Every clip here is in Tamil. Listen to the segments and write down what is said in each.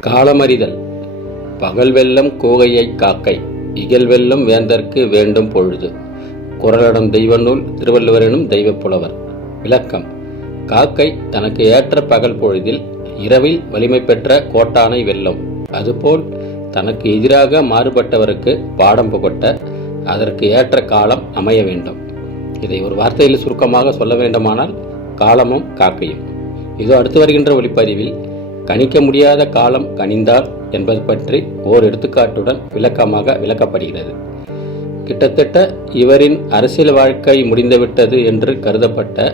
காலமறிதல். பகல் வெல்லம் கோகையை காக்கை இகல் வெல்லம் வேந்தற்கு வேண்டும் பொழுது. குரலடம் தெய்வநூல் திருவள்ளுவரெனும் தெய்வ புலவர். விளக்கம். காக்கை தனக்கு ஏற்ற பகல் பொழுதில் இரவில் வலிமை பெற்ற கோட்டானை வெல்லும். அதுபோல் தனக்கு எதிராக மாறுபட்டவருக்கு பாடம் புகட்ட அதற்கு ஏற்ற காலம் அமைய வேண்டும். இதை ஒரு வார்த்தையில் சுருக்கமாக சொல்ல வேண்டுமானால் காலமும் காக்கையும். இதோ அடுத்து வருகின்ற ஒளிப்பதிவில் கணிக்க முடியாத காலம் கணிந்தார் என்பது பற்றி ஓர் எடுத்துக்காட்டுடன் விளக்கமாக விளக்கப்படுகிறது. கிட்டத்தட்ட இவரின் அரசியல் வாழ்க்கை முடிந்துவிட்டது என்று கருதப்பட்ட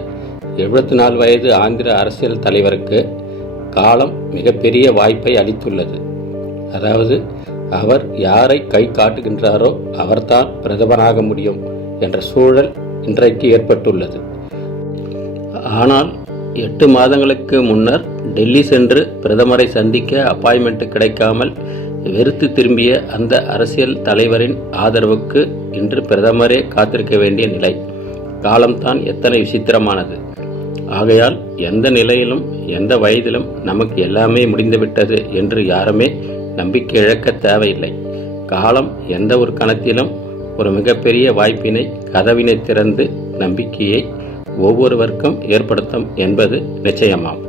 எழுபத்தி நாலு வயது ஆந்திர அரசியல் தலைவருக்கு காலம் மிகப்பெரிய வாய்ப்பை அளித்துள்ளது. அதாவது அவர் யாரை கை காட்டுகின்றாரோ அவர்தான் பிரதமராக முடியும் என்ற சூழல் இன்றைக்கு ஏற்பட்டுள்ளது. ஆனால் எட்டு மாதங்களுக்கு முன்னர் டெல்லி சென்று பிரதமரை சந்திக்க அப்பாயின்மெண்ட் கிடைக்காமல் வெறுத்து திரும்பிய அந்த அரசியல் தலைவரின் ஆதரவுக்கு இன்று பிரதமரே காத்திருக்க வேண்டிய நிலை. காலம்தான் எத்தனை விசித்திரமானது. ஆகையால் எந்த நிலையிலும் எந்த வயதிலும் நமக்கு எல்லாமே முடிந்துவிட்டது என்று யாருமே நம்பிக்கை இழக்க தேவையில்லை. காலம் எந்த ஒரு கணத்திலும் ஒரு மிகப்பெரிய வாய்ப்பினை கதவினை திறந்து நம்பிக்கையை ஒவ்வொருவருக்கும் ஏற்படுத்தும் என்பது நிச்சயமாம்